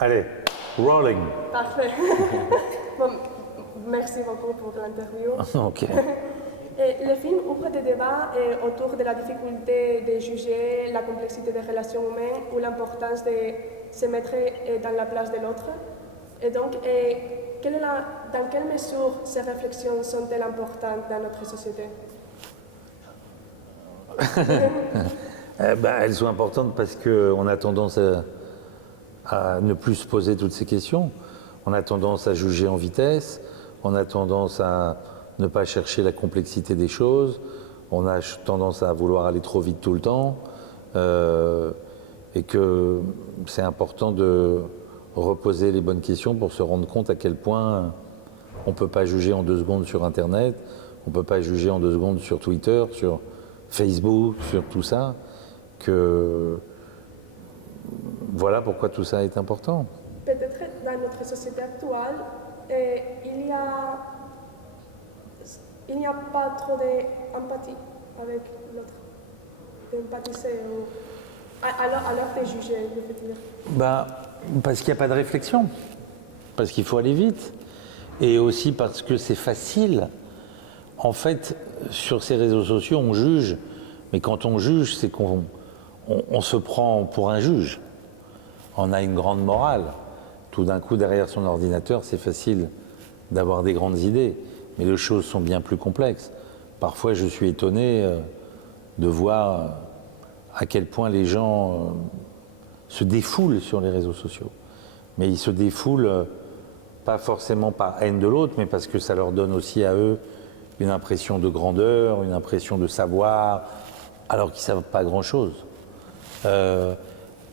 Allez, rolling. Parfait. Bon, merci beaucoup pour l'interview. Ok. Et le film ouvre des débats autour de la difficulté de juger la complexité des relations humaines ou l'importance de se mettre dans la place de l'autre. Et donc, dans quelle mesure ces réflexions sont-elles importantes dans notre société? Elles sont importantes parce qu'on a tendance à ne plus se poser toutes ces questions. On a tendance à juger en vitesse, on a tendance à ne pas chercher la complexité des choses, on a tendance à vouloir aller trop vite tout le temps, et que c'est important de reposer les bonnes questions pour se rendre compte à quel point on ne peut pas juger en 2 secondes sur Internet, on ne peut pas juger en 2 secondes sur Twitter, sur Facebook, sur tout ça, que voilà pourquoi tout ça est important. Peut-être dans notre société actuelle, il n'y a pas trop d'empathie avec l'autre, d'empathiser, alors de juger, je veux dire. Parce qu'il n'y a pas de réflexion, parce qu'il faut aller vite, et aussi parce que c'est facile. En fait, sur ces réseaux sociaux, on juge, mais quand on juge, c'est qu'on se prend pour un juge. On a une grande morale. Tout d'un coup, derrière son ordinateur, c'est facile d'avoir des grandes idées, mais les choses sont bien plus complexes. Parfois, je suis étonné de voir à quel point les gens se défoulent sur les réseaux sociaux. Mais ils se défoulent pas forcément par haine de l'autre, mais parce que ça leur donne aussi à eux une impression de grandeur, une impression de savoir, alors qu'ils ne savent pas grand-chose.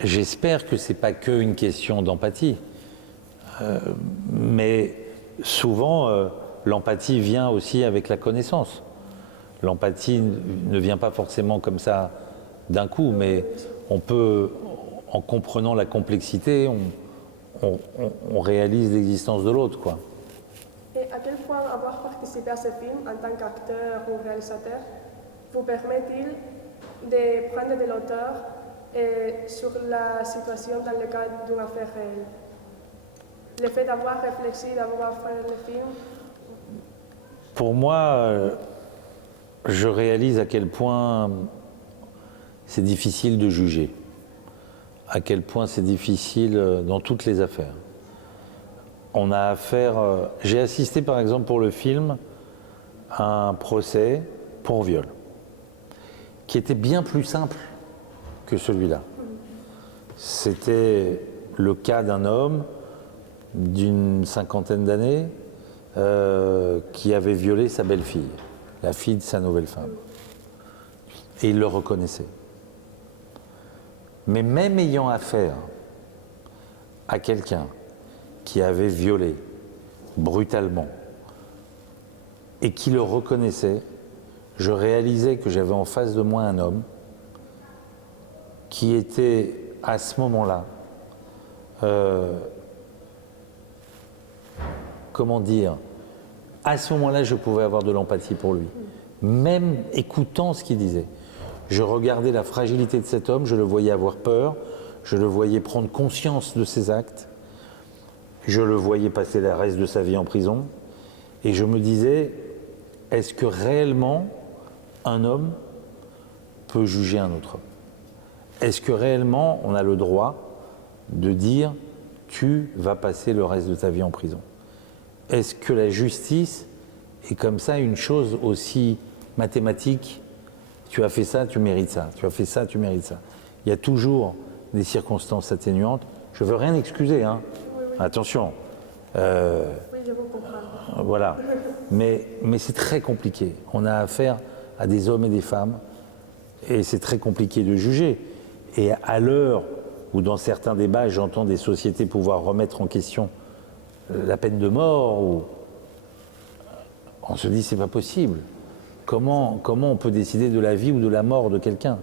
J'espère que ce n'est pas qu'une question d'empathie, mais souvent, l'empathie vient aussi avec la connaissance. L'empathie ne vient pas forcément comme ça d'un coup, mais on peut, en comprenant la complexité, on réalise l'existence de l'autre, quoi. Et à quel point avoir participé à ce film en tant qu'acteur ou réalisateur vous permet-il de prendre de l'auteur sur la situation dans le cadre d'une affaire réelle? Le fait d'avoir réfléchi, d'avoir fait le film? Pour moi, je réalise à quel point c'est difficile de juger, à quel point c'est difficile dans toutes les affaires. On a affaire... j'ai assisté par exemple pour le film à un procès pour viol, qui était bien plus simple que celui-là. C'était le cas d'un homme d'une 50aine d'années qui avait violé sa belle-fille, la fille de sa nouvelle femme. Et il le reconnaissait. Mais même ayant affaire à quelqu'un qui avait violé brutalement et qui le reconnaissait, je réalisais que j'avais en face de moi un homme qui était à ce moment-là, comment dire, à ce moment-là je pouvais avoir de l'empathie pour lui, même écoutant ce qu'il disait. Je regardais la fragilité de cet homme, je le voyais avoir peur, je le voyais prendre conscience de ses actes, je le voyais passer le reste de sa vie en prison, et je me disais, est-ce que réellement un homme peut juger un autre homme? Est-ce que réellement on a le droit de dire tu vas passer le reste de ta vie en prison? Est-ce que la justice est comme ça une chose aussi mathématique? Tu as fait ça, tu mérites ça. Tu as fait ça, tu mérites ça. Il y a toujours des circonstances atténuantes. Je ne veux rien excuser, hein. Oui. Attention. Oui, je vous comprends. Voilà. Mais c'est très compliqué. On a affaire à des hommes et des femmes et c'est très compliqué de juger. Et à l'heure où dans certains débats, j'entends des sociétés pouvoir remettre en question la peine de mort, on se dit c'est pas possible. Comment on peut décider de la vie ou de la mort de quelqu'un,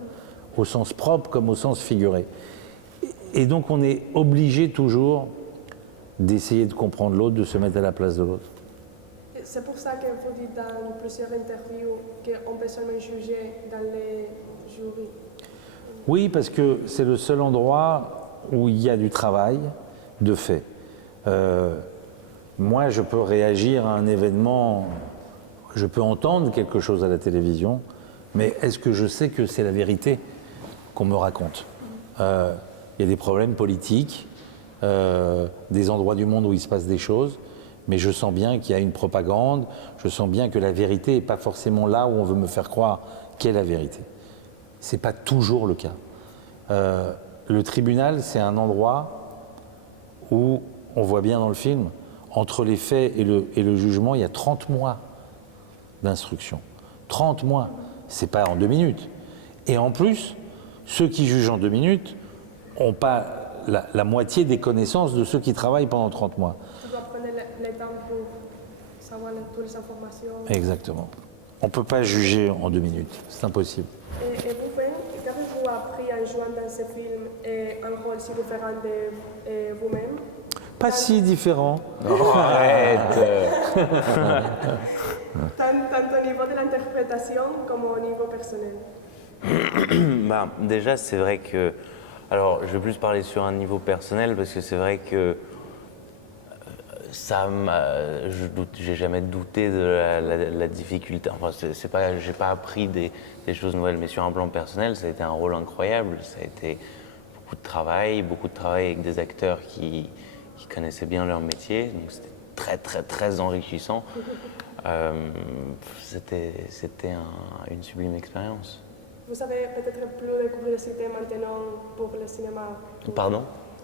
au sens propre comme au sens figuré? Et donc on est obligé toujours d'essayer de comprendre l'autre, de se mettre à la place de l'autre. C'est pour ça que vous dites dans plusieurs interviews qu'on peut seulement juger dans les jurys. Oui, parce que c'est le seul endroit où il y a du travail, de fait. Moi, je peux réagir à un événement, je peux entendre quelque chose à la télévision, mais est-ce que je sais que c'est la vérité qu'on me raconte? Il y a des problèmes politiques, des endroits du monde où il se passe des choses, mais je sens bien qu'il y a une propagande, je sens bien que la vérité n'est pas forcément là où on veut me faire croire qu'est la vérité. Ce n'est pas toujours le cas. Le tribunal, c'est un endroit où, on voit bien dans le film, entre les faits et le jugement, il y a 30 mois d'instruction. 30 mois, c'est pas en 2 minutes. Et en plus, ceux qui jugent en 2 minutes n'ont pas la moitié des connaissances de ceux qui travaillent pendant 30 mois. Tu dois prendre le temps pour savoir toutes les informations. Exactement. On ne peut pas juger en 2 minutes, c'est impossible. Et vous, Ben, qu'avez-vous appris en jouant dans ce film un rôle si différent de vous-même? Pas si différent. Oh, arrête. Tant au niveau de l'interprétation comme au niveau personnel. Bah, déjà, c'est vrai que... Alors, je vais plus parler sur un niveau personnel parce que c'est vrai que j'ai jamais douté de la difficulté. Enfin, j'ai pas appris des choses nouvelles, mais sur un plan personnel, ça a été un rôle incroyable. Ça a été beaucoup de travail avec des acteurs qui connaissaient bien leur métier. Donc, c'était très, très, très enrichissant. C'était une sublime expérience. Vous avez peut-être plus de curiosité maintenant pour le cinéma. Pardon?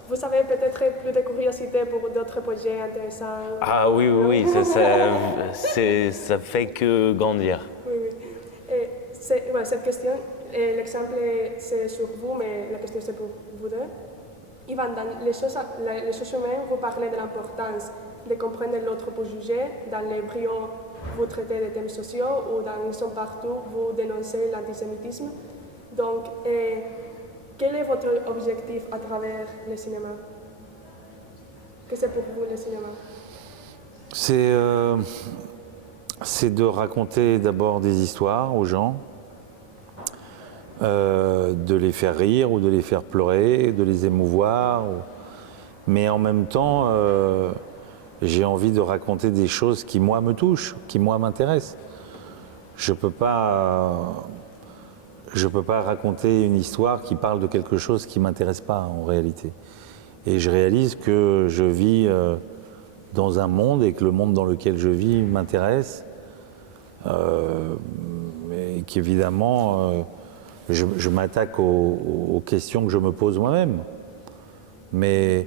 Vous avez peut-être plus de curiosité pour d'autres projets intéressants. Ah oui, ça fait que grandir. Oui, oui. Et cette question, l'exemple c'est sur vous, mais la question c'est pour vous deux. Ivan, dans les choses humaines, vous parlez de l'importance de comprendre l'autre pour juger. Dans les brio, vous traitez des thèmes sociaux ou dans Ils sont partout, vous dénoncez l'antisémitisme. Donc, quel est votre objectif à travers le cinéma? Qu'est-ce que c'est pour vous le cinéma? C'est de raconter d'abord des histoires aux gens, de les faire rire ou de les faire pleurer, de les émouvoir. Mais en même temps, j'ai envie de raconter des choses qui, moi, me touchent, qui, moi, m'intéressent. Je peux pas raconter une histoire qui parle de quelque chose qui ne m'intéresse pas, en réalité. Et je réalise que je vis dans un monde et que le monde dans lequel je vis m'intéresse. Et qu'évidemment, je m'attaque aux questions que je me pose moi-même. Mais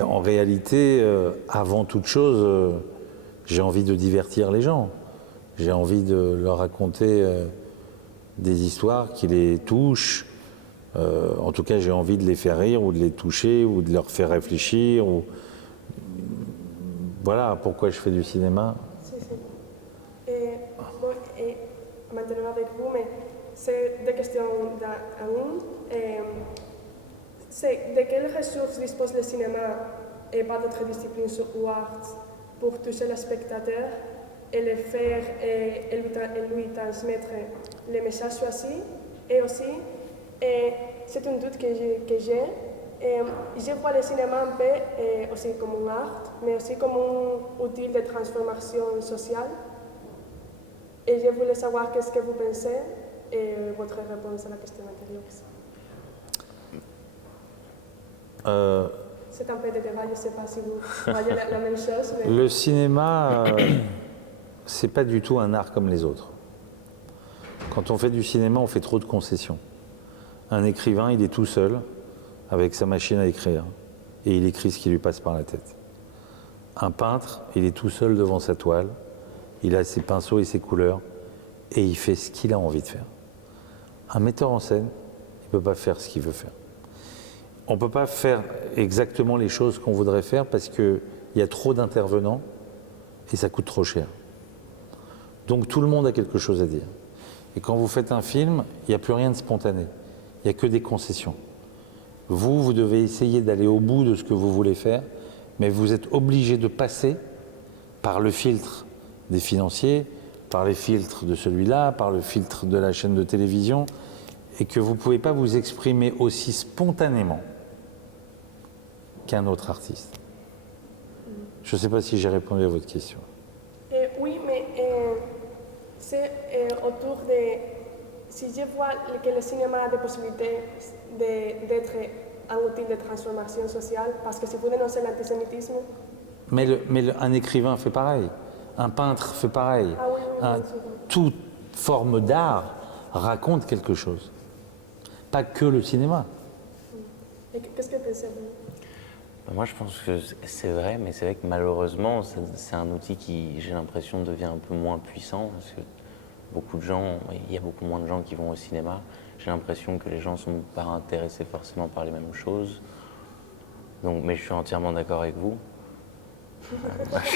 en réalité, avant toute chose, j'ai envie de divertir les gens. J'ai envie de leur raconter des histoires qui les touchent. En tout cas, j'ai envie de les faire rire ou de les toucher ou de leur faire réfléchir. Voilà pourquoi je fais du cinéma. Si. Et maintenant avec vous, mais c'est des questions à une. C'est de quelles ressources dispose le cinéma et pas d'autres disciplines ou arts pour toucher le spectateur et le faire et lui transmettre les messages choisis. Et aussi, c'est un doute que j'ai, je vois le cinéma un peu aussi comme un art, mais aussi comme un outil de transformation sociale. Et je voulais savoir qu'est-ce que vous pensez et votre réponse à la question antérieure. C'est un peu de débat, je ne sais pas si vous voyez la même chose. Mais... Le cinéma, c'est pas du tout un art comme les autres. Quand on fait du cinéma, on fait trop de concessions. Un écrivain, il est tout seul avec sa machine à écrire et il écrit ce qui lui passe par la tête. Un peintre, il est tout seul devant sa toile, il a ses pinceaux et ses couleurs et il fait ce qu'il a envie de faire. Un metteur en scène, il ne peut pas faire ce qu'il veut faire. On ne peut pas faire exactement les choses qu'on voudrait faire parce qu'il y a trop d'intervenants et ça coûte trop cher. Donc tout le monde a quelque chose à dire. Et quand vous faites un film, il n'y a plus rien de spontané. Il n'y a que des concessions. Vous devez essayer d'aller au bout de ce que vous voulez faire, mais vous êtes obligé de passer par le filtre des financiers, par les filtres de celui-là, par le filtre de la chaîne de télévision, et que vous ne pouvez pas vous exprimer aussi spontanément qu'un autre artiste. Je ne sais pas si j'ai répondu à votre question. Oui, mais c'est autour de... Si je vois que le cinéma a des possibilités d'être un outil de transformation sociale, parce que si vous dénoncez l'antisémitisme... Mais, un écrivain fait pareil, un peintre fait pareil. Ah oui, oui, bien sûr. Toute forme d'art raconte quelque chose. Pas que le cinéma. Et qu'est-ce que pensez-vous? Moi, je pense que c'est vrai, mais c'est vrai que malheureusement, c'est un outil qui, j'ai l'impression, devient un peu moins puissant, parce que il y a beaucoup moins de gens qui vont au cinéma. J'ai l'impression que les gens ne sont pas intéressés forcément par les mêmes choses. Donc, mais je suis entièrement d'accord avec vous.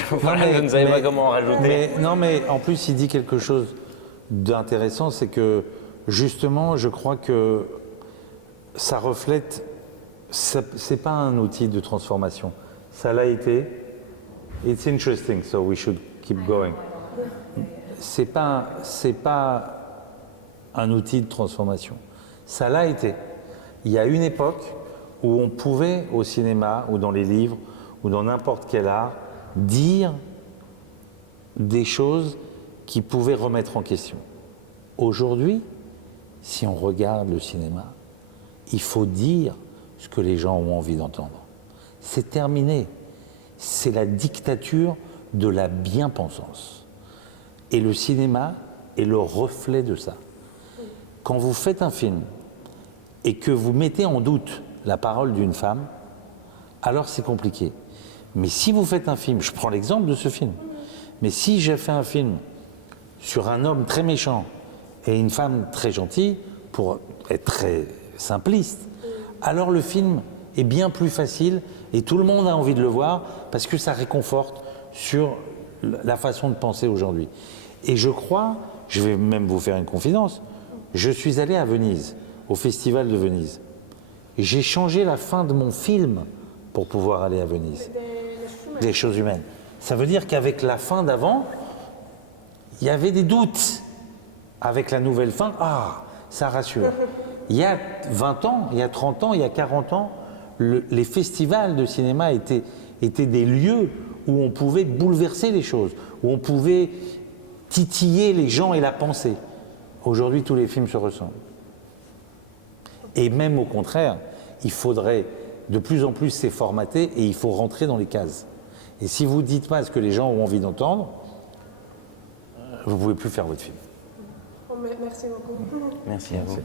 Voilà, je ne savais pas comment en rajouter. Non, mais en plus, il dit quelque chose d'intéressant, c'est que justement, je crois que ça reflète. C'est pas un outil de transformation. Ça l'a été. It's interesting, so we should keep going. C'est pas un outil de transformation. Ça l'a été. Il y a une époque où on pouvait, au cinéma, ou dans les livres, ou dans n'importe quel art, dire des choses qui pouvaient remettre en question. Aujourd'hui, si on regarde le cinéma, il faut dire ce que les gens ont envie d'entendre. C'est terminé. C'est la dictature de la bien-pensance. Et le cinéma est le reflet de ça. Quand vous faites un film et que vous mettez en doute la parole d'une femme, alors c'est compliqué. Mais si vous faites un film, je prends l'exemple de ce film, mais si j'ai fait un film sur un homme très méchant et une femme très gentille, pour être très simpliste, alors le film est bien plus facile et tout le monde a envie de le voir parce que ça réconforte sur la façon de penser aujourd'hui. Et je crois, je vais même vous faire une confidence, je suis allé à Venise, au Festival de Venise. J'ai changé la fin de mon film pour pouvoir aller à Venise. Des choses humaines. Ça veut dire qu'avec la fin d'avant, il y avait des doutes. Avec la nouvelle fin, ça rassure. Il y a 20 ans, il y a 30 ans, il y a 40 ans, les festivals de cinéma étaient des lieux où on pouvait bouleverser les choses, où on pouvait titiller les gens et la pensée. Aujourd'hui, tous les films se ressemblent. Et même au contraire, il faudrait de plus en plus c'est formaté et il faut rentrer dans les cases. Et si vous ne dites pas ce que les gens ont envie d'entendre, vous ne pouvez plus faire votre film. Merci beaucoup. Merci à vous.